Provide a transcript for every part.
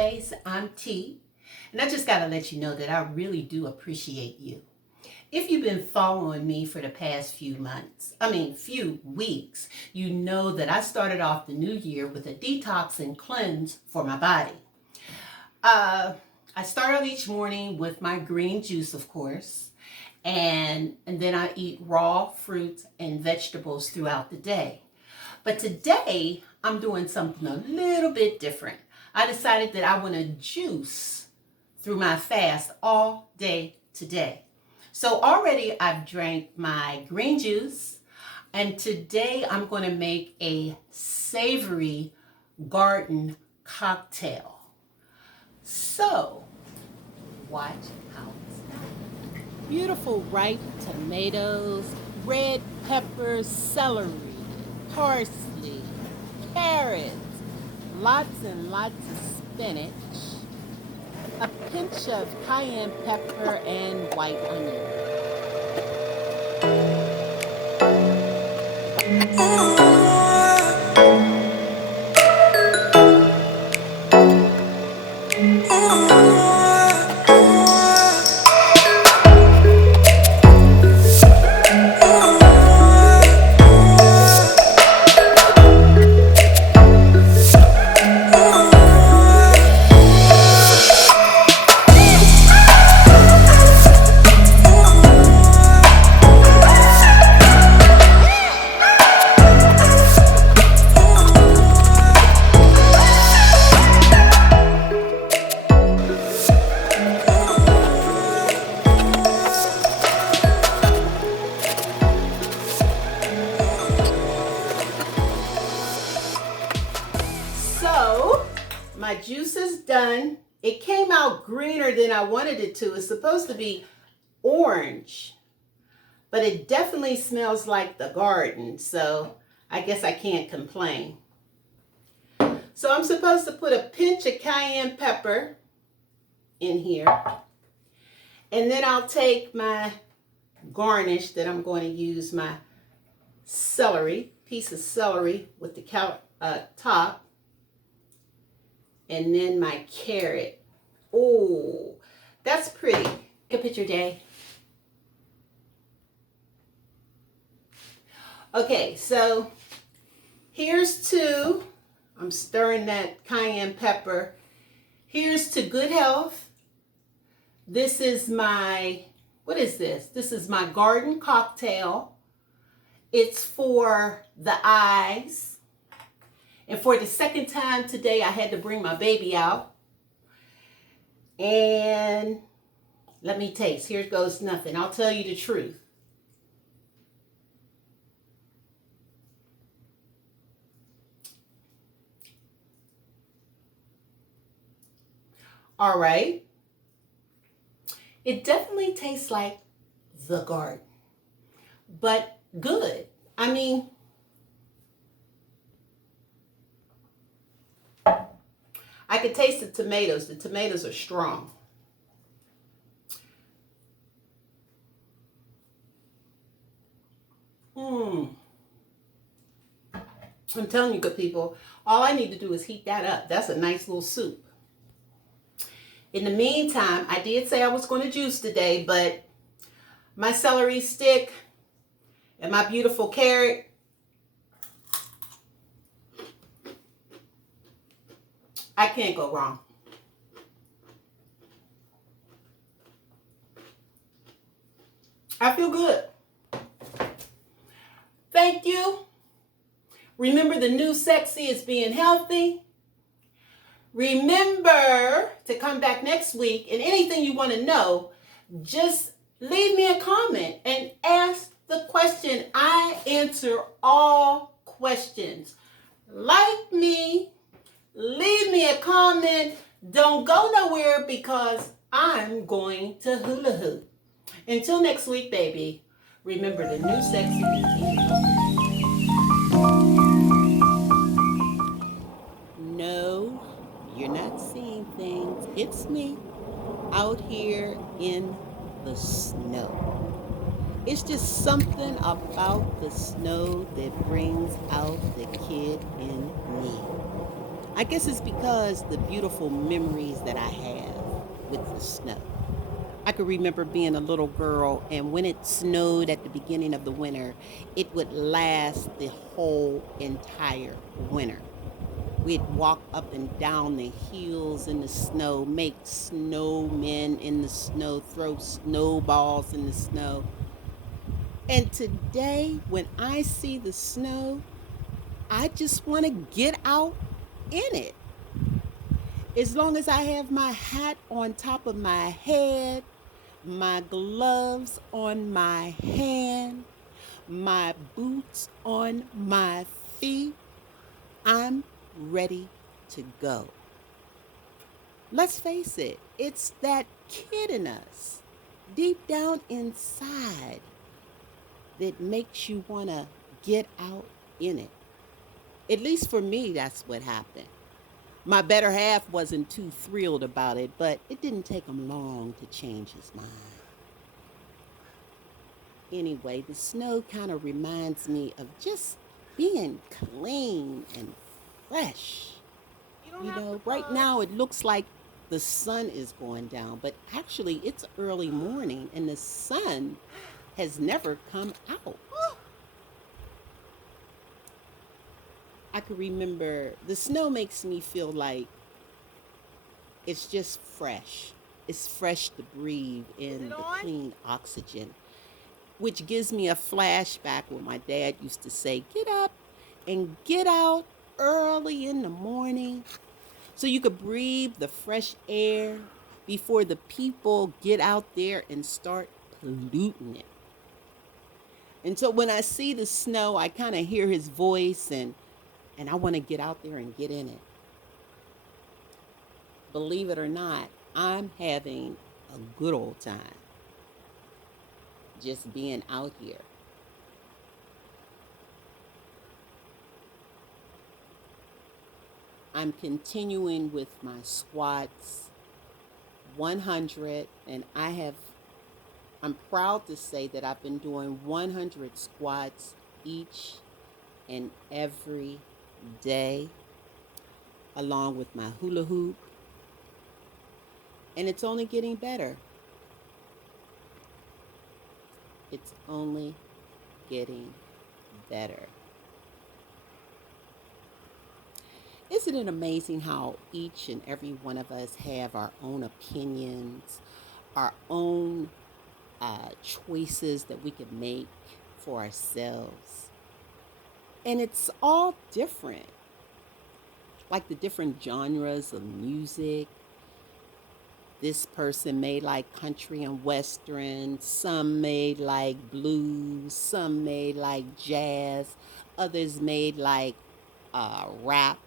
face. I'm T, and I just got to let you know that I really do appreciate you. If you've been following me for the past few weeks, you know that I started off the new year with a detox and cleanse for my body. I start out each morning with my green juice, of course, and then I eat raw fruits and vegetables throughout the day. But today, I'm doing something a little bit different. I decided that I want to juice through my fast all day today. So already I've drank my green juice, and today I'm going to make a savory garden cocktail. So, watch how it's done. Beautiful ripe tomatoes, red peppers, celery, parsley, carrots, lots and lots of spinach, a pinch of cayenne pepper and white onion. So, my juice is done. It came out greener than I wanted it to. It's supposed to be orange, but it definitely smells like the garden, so I guess I can't complain. So I'm supposed to put a pinch of cayenne pepper in here, and then I'll take my garnish that I'm going to use, my piece of celery with the top, and then my carrot. Oh, that's pretty. Take a picture, Day. Okay, so here's to, I'm stirring that cayenne pepper. Here's to good health. This is my, what is this? This is my garden cocktail. It's for the eyes. And for the second time today, I had to bring my baby out. And let me taste. Here goes nothing. I'll tell you the truth. All right. It definitely tastes like the garden, but good. I mean, I could taste the tomatoes. The tomatoes are strong. I'm telling you, good people, all I need to do is heat that up. That's a nice little soup. In the meantime, I did say I was going to juice today, but my celery stick and my beautiful carrot, I can't go wrong. I feel good. Thank you. Remember, the new sexy is being healthy. Remember to come back next week, and anything you want to know, just leave me a comment and ask the question. I answer all questions. Like me, leave me a comment. Don't go nowhere because I'm going to hula hoop. Until next week, baby, remember the new sexy is being healthy. No, you're not seeing things. It's me out here in the snow. It's just something about the snow that brings out the kid in me. I guess it's because the beautiful memories that I have with the snow. I could remember being a little girl, and when it snowed at the beginning of the winter, it would last the whole entire winter. We'd walk up and down the hills in the snow, make snowmen in the snow, throw snowballs in the snow. And today, when I see the snow, I just want to get out in it. As long as I have my hat on top of my head, my gloves on my hand, my boots on my feet, I'm ready to go. Let's face it, it's that kid in us, deep down inside, that makes you want to get out in it. At least for me, that's what happened. My better half wasn't too thrilled about it, but it didn't take him long to change his mind. Anyway, the snow kind of reminds me of just being clean and fresh. Right now it looks like the sun is going down, but actually it's early morning and the sun has never come out. I can remember the snow makes me feel like it's just fresh. It's fresh to breathe in the clean oxygen, which gives me a flashback when my dad used to say, get up and get out early in the morning so you could breathe the fresh air before the people get out there and start polluting it. And so when I see the snow, I kind of hear his voice and I want to get out there and get in it. Believe it or not, I'm having a good old time just being out here. I'm continuing with my squats 100, and I'm proud to say that I've been doing 100 squats each and every day, along with my hula hoop, and it's only getting better. It's only getting better. Isn't it amazing how each and every one of us have our own opinions, our own choices that we can make for ourselves? And it's all different, like the different genres of music. This person may like country and western, some may like blues, some may like jazz, others may like rap.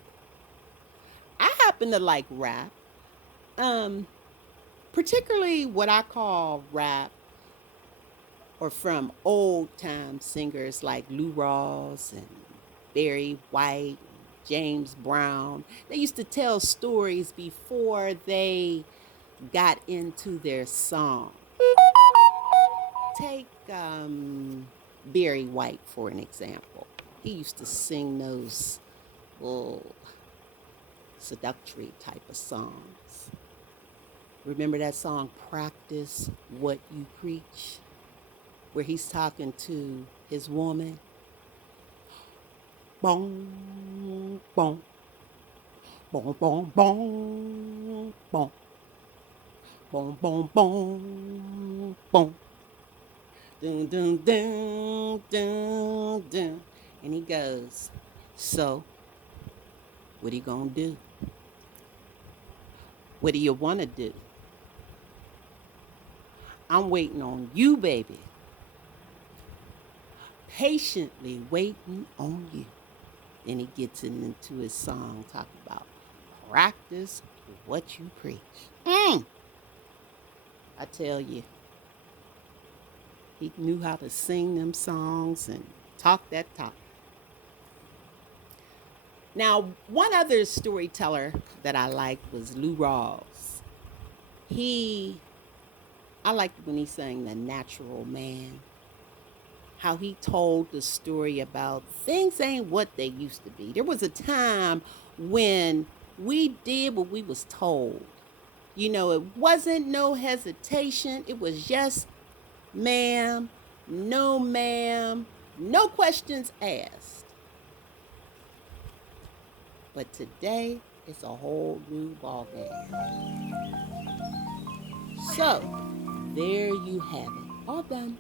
I happen to like rap, um, particularly what I call rap or from old time singers like Lou Rawls and Barry White, James Brown. They used to tell stories before they got into their song. Take Barry White for an example. He used to sing those little seductory type of songs. Remember that song, Practice What You Preach, where he's talking to his woman? Boom, boom, boom, boom, boom, boom, boom, boom, boom, boom. Dun, dun, dun, dun, dun. And he goes, so, what are you going to do? What do you want to do? I'm waiting on you, baby. Patiently waiting on you. Then he gets into his song talking about practice what you preach. I tell you, he knew how to sing them songs and talk that talk. Now, one other storyteller that I liked was Lou Rawls. I liked when he sang The Natural Man, how he told the story about things ain't what they used to be. There was a time when We did what we was told. You know, it wasn't no hesitation. It was just ma'am, no ma'am, no questions asked. But today, it's a whole new ballgame. So, there you have it. All done.